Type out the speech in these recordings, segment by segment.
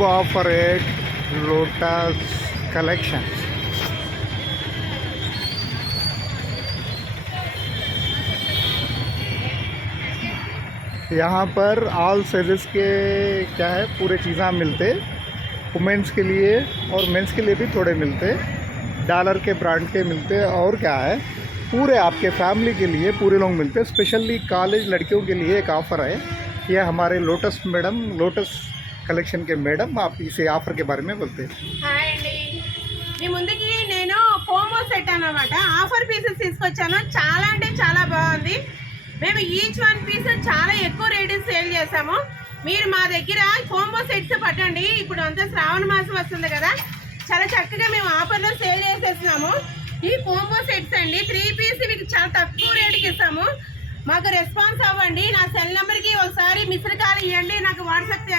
combo offer at Lotus Collections. यहाँ पर all sizes के क्या है पूरे चीज़ें मिलते, वुमेंस के लिए और मेंस के लिए भी थोड़े मिलते, डॉलर के ब्रांड के मिलते, और क्या है पूरे आपके फैमिली के लिए पूरे लोग मिलते। स्पेशली कॉलेज लड़कियों के लिए एक ऑफ़र है। यह हमारे लोटस मैडम, लोटस कलेक्शन के मैडम, आप इसे ऑफर के बारे में बोलते हैं। హాయ్ అండి, మీ ముందుకి నేను కోంబో సెట్ అన్నమాట ఆఫర్ పీసెస్ తీసుకొచ్చాను. చాలా అంటే చాలా బాగుంది. మేము ఈచ్ వన్ పీస్ చాలా ఎక్కువ రేట్ సేల్ చేసాము. మీరు మా దగ్గర కోంబో సెట్స్ పట్టండి. ఇప్పుడు అంతా శ్రావణ మాసం వస్తుంది కదా, చాలా చక్కగా మేము ఆఫర్లో సేల్ చేసేస్తున్నాము. ఈ కోంబో సెట్స్ అండి 3 పీస్ మీకు చాలా తక్కువ రేటుకి ఇస్తాము. మాకు రెస్పాన్స్ అవ్వండి. నా సెల్ నెంబర్కి ఒకసారి మిస్డ్ కాల్ ఇవ్వండి, నాకు వాట్సాప్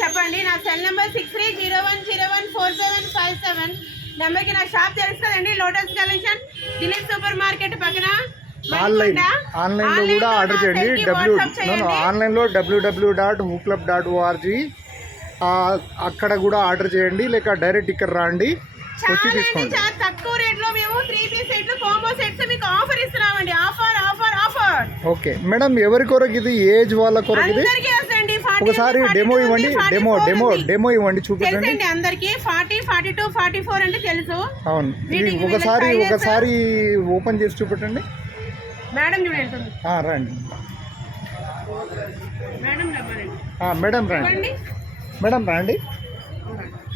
చెప్పండి. నా సెల్ నెంబర్ 6301014757 నెంబర్కి. నా షాప్ తెలుసు కదండి, lotus collection, Dilip super market పక్కన. ఆన్లైన్లో కూడా ఆర్డర్ చేయండి. ఆన్లైన్లో www.hooclub.org అక్కడ కూడా ఆర్డర్ చేయండి, లేక డైరెక్ట్ ఇక్కడ రాండి, వచ్చి తీసుకోండి. చాలా తక్కువ రేట్లో మేము 3 పీస్ సెట్లు కోంబో సెట్స్ మీకు ఆఫర్ ఇస్తున్నామండి. Offer offer offer. Okay madam, ఎవరి కొరకు ఇది? ఏజ్ వాళ్ళ కొరకు ఇది? ఒకసారి డెమో ఇవ్వండి, డెమో ఇవ్వండి, చూపించండి. అందరికి 40, 42, 44 అంటే తెలుసు. అవును, ఒకసారి ఓపెన్ చేసి చూపెట్టండి. మేడం చూడండి, రండి మేడం మేడం రండి.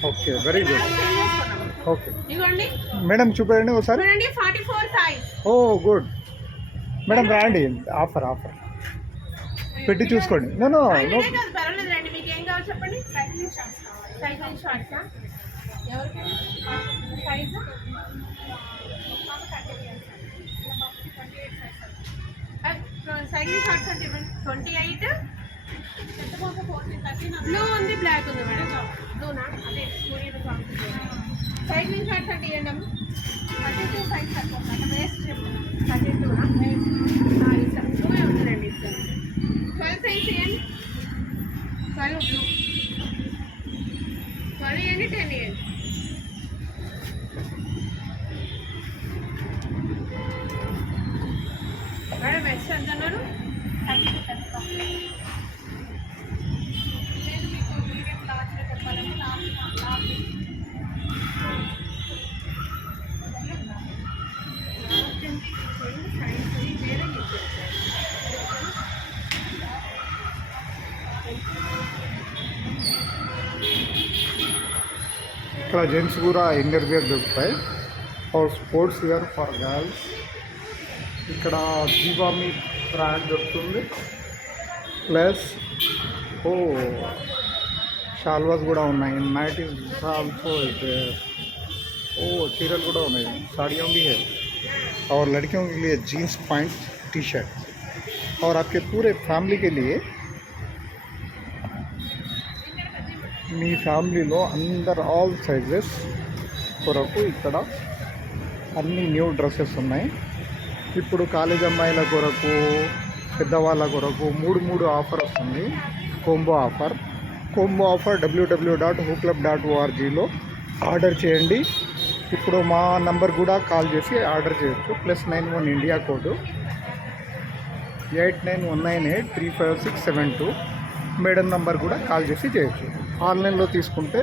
Okay, very good. Okay madam చూపెట్టండి ఒకసారి. 44 సైజ్. ఓ గుడ్ మేడం, రండి. ఆఫర్ పెట్టి చూసుకోండి. పర్వాలేదండి, మీకు ఏం కావాలి చెప్పండి. సైకిల్ షార్ట్స్ అంటే 28 బ్లూ ఉంది, బ్లాక్ ఉంది మేడం. బ్లూనా? అదే సైక్లింగ్ షార్ట్స్ అంటే ఇవ్వండి. 32 సైజ్ సరిపోతుంది. వేస్ట్ చెప్పండి. 32 ఇస్తాను. 2 ఉంటుందండి, ఇస్తాను. 12 సైజ్ ఇవ్వండి. 12 బ్లూ, 12 ఇవ్వండి, 10 ఇవ్వండి. మేడం బెస్ట్ ఎంత అన్నారు? 32 చెప్పండి. ఇక్కడ జెంట్స్ కూడా ఇన్నర్ వేర్ దొరుకుతాయి, और స్పోర్ట్స్ వేర్ ఫర్ గర్ల్స్. ఇక్కడ జీవామి బ్రాండ్ దొరుకుతుంది, ప్లస్ షాల్వాస్ కూడా ఉన్నాయి. నైటీస్ ఆల్సో చీరలు కూడా ఉన్నాయి. साड़ियाँ भी है, और लड़कियों के लिए जीन्स पैंट, टी शर्ट, और आपके पूरे फैमिली के लिए, మీ ఫ్యామిలీలో అందరు ఆల్ సైజెస్ కొరకు ఇక్కడ అన్ని న్యూ డ్రెస్సెస్ ఉన్నాయి. ఇప్పుడు కాలేజ్ అమ్మాయిల కొరకు, పెద్దవాళ్ళ కొరకు 3 ఆఫర్ వస్తుంది. కోంబో ఆఫర్ www.hooclub.orgలో ఆర్డర్ చేయండి. ఇప్పుడు మా నంబర్ కూడా కాల్ చేసి ఆర్డర్ చేయొచ్చు. +91 ఇండియా కోడ్ 8919835672. మేడం నంబర్ కూడా కాల్ చేసి చేయొచ్చు. ఆన్లైన్లో తీసుకుంటే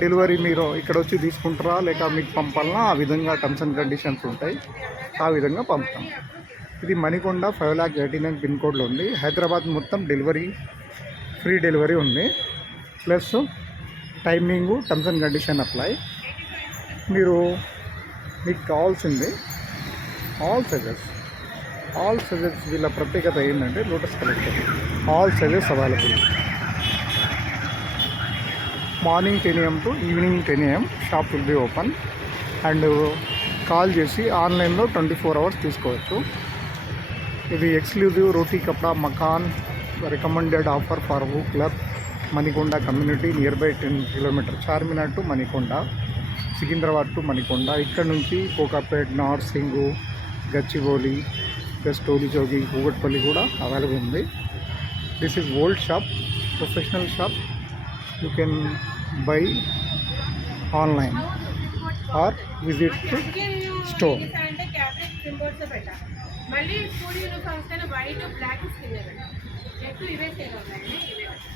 డెలివరీ మీరు ఇక్కడ వచ్చి తీసుకుంటారా, లేక మీకు పంపాలన్నా ఆ విధంగా టర్మ్స్ అండ్ కండిషన్స్ ఉంటాయి, ఆ విధంగా పంపుతాం. ఇది మణికొండ 5,89,000 పిన్ కోడ్లో ఉంది. హైదరాబాద్ మొత్తం ఫ్రీ డెలివరీ ఉంది. Plus timing, terms and condition apply. మీకు కావాల్సింది ఆల్ సైజెస్ వీళ్ళ ప్రత్యేకత ఏంటంటే lotus collection all sizes available. Morning 10 AM to evening 10 AM shop will be open. And call చేసి ఆన్లైన్లో 24 hours తీసుకోవచ్చు. ఇది exclusive Roti Kapda Makaan recommended offer for who club Manikonda community near by 10 kilometers. Charminar to Manikonda, Secunderabad to Manikonda. ఇక్కడ నుంచి Kokapet, Narsingi, Gachibowli, plus Tolichowki, Kukatpally కూడా అవైలబుల్ ఉంది. This is old shop, professional shop. You can buy online or visit to store. అంటే capric symbols పెట్టా. మళ్ళీ school uniforms కన్నా white black skin పెట్టా. ఎక్కువ ఇవే సేల్ అవుతాయండి. ఇవే పెట్టాలి.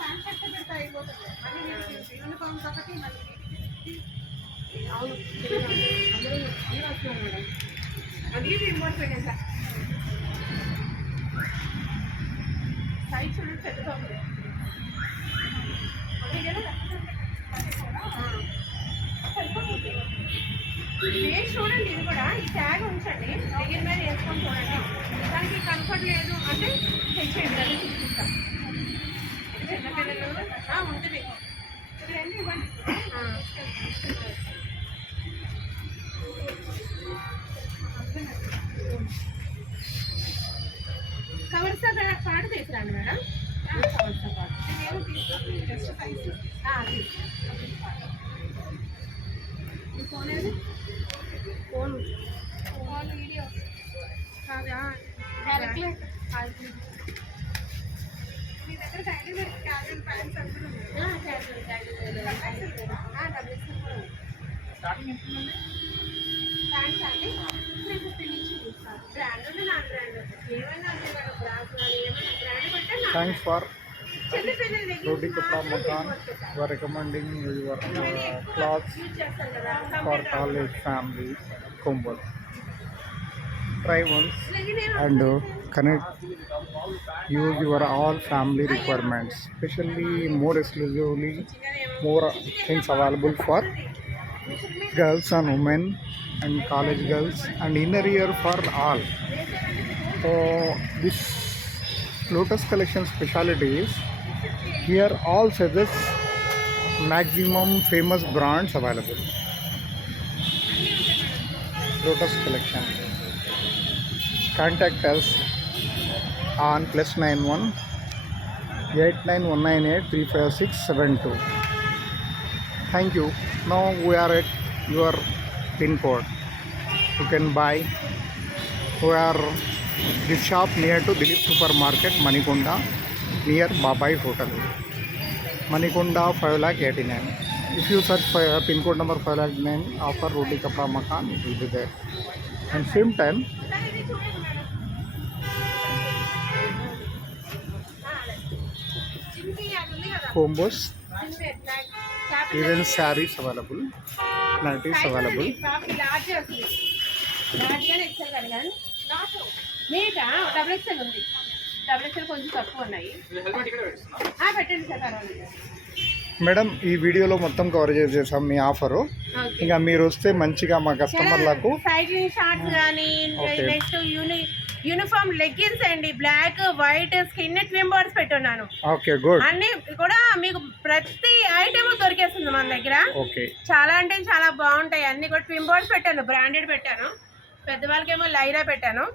ప్యాంట్ షర్ట్ పెడతా అయిపోతుంది. మళ్ళీ యూనిఫామ్స్ ఒకటి మళ్ళీ అవును అందరూ ఇవి వస్తున్నాను మేడం. అందుకే సింబల్స్ పెట్టేసా. సైజ్ చూడండి పెద్దగా ఉంది. వేసి చూడండి, ఇది కూడా ఈ ట్యాగ్ ఉంచండి, దగ్గర మీద వేసుకొని చూడండి. దానికి కంఫర్ట్ లేదు అంటే తెచ్చేయండి, అది చూపిస్తాం. చిన్నపిల్లలు ఉంటుంది. ఇది రెండు ఇవ్వండి. కవర్స్తో పాటు తీసుకురండి మేడం. కవర్స్తో పాటు ఫోన్ ఏది? ఫోన్ వీడియో కాదా? మీ దగ్గర క్యాబిన్ ప్యాంట్స్ ప్యాంట్స్ అండి నేను 50 నుంచి ఇస్తాను. బ్రాండ్ ఉంది, నా బ్రాండ్ ఏమైనా అంటే మేడం బ్రాండ్ ఏమైనా బ్రాండ్ పెట్టే Thanks for చిన్నపిల్లల దగ్గర Roti Kapda Makan. We are recommending your clothes use చేస్తాను కదా. for college family combo. Try once and connect use your all family requirements, especially more exclusively more things available for girls and women and college girls and inner ear for all. So this Lotus collection speciality is here all sizes maximum famous brands available. Lotus collection. Contact us on +91 8919835672. Thank you. Now we are at your pin code. You can buy. We are this shop near to Dilip Supermarket, Manikonda, near Babai Hotel. Manikonda 5,89,000. If you search for pin code number 5,89,000 offer Roti Kapda Makan, it will be there. And same time combos, even sarees available, nighties available. Large వస్తుంది. Large కానీ XL కానీ కానీ మీకా XXL ఉంది. XXL కొంచెం తక్కువ ఉన్నాయి. పెట్టండి sir పర్వాలేదు. మేడం ఈ వీడియోలో మొత్తం కవర్ చేసేసాం మీ ఆఫరు. ఇంకా మీరు వస్తే మంచిగా మా కస్టమర్లకు సైక్లింగ్ షార్ట్స్ కానీ నెక్స్ట్ యూనిఫామ్ లెగ్గిన్స్ అండి, black white skin twin birds పెట్టున్నాను. Okay good. అన్ని కూడా మీకు ప్రతి ఐటమ్ దొరికేస్తుంది మన దగ్గర. ఓకే చాలా అంటే చాలా బాగుంటాయి. అన్ని కూడా ట్విన్ బర్డ్స్ పెట్టాను, బ్రాండెడ్ పెట్టాను. పెద్దవాళ్ళకేమో లైరా పెట్టాను.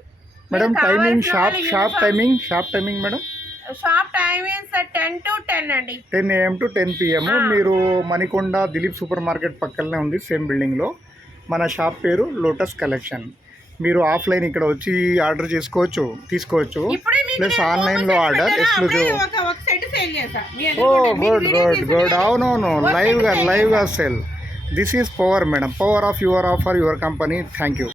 Madam timing shop timing madam shop timings 10 to 10 అండి. 10 AM to 10 PM. మీరు మణికొండ దిలీప్ సూపర్ మార్కెట్ పక్కనే ఉంది, సేమ్ బిల్డింగ్లో. మన షాప్ పేరు లోటస్ కలెక్షన్. మీరు ఆఫ్లైన్ ఇక్కడ వచ్చి ఆర్డర్ తీసుకోవచ్చు. ప్లస్ ఆన్లైన్లో order exclusive. Oh good good good. అవునవును, లైవ్గా sell. This is power madam, power of your offer your company. Thank you.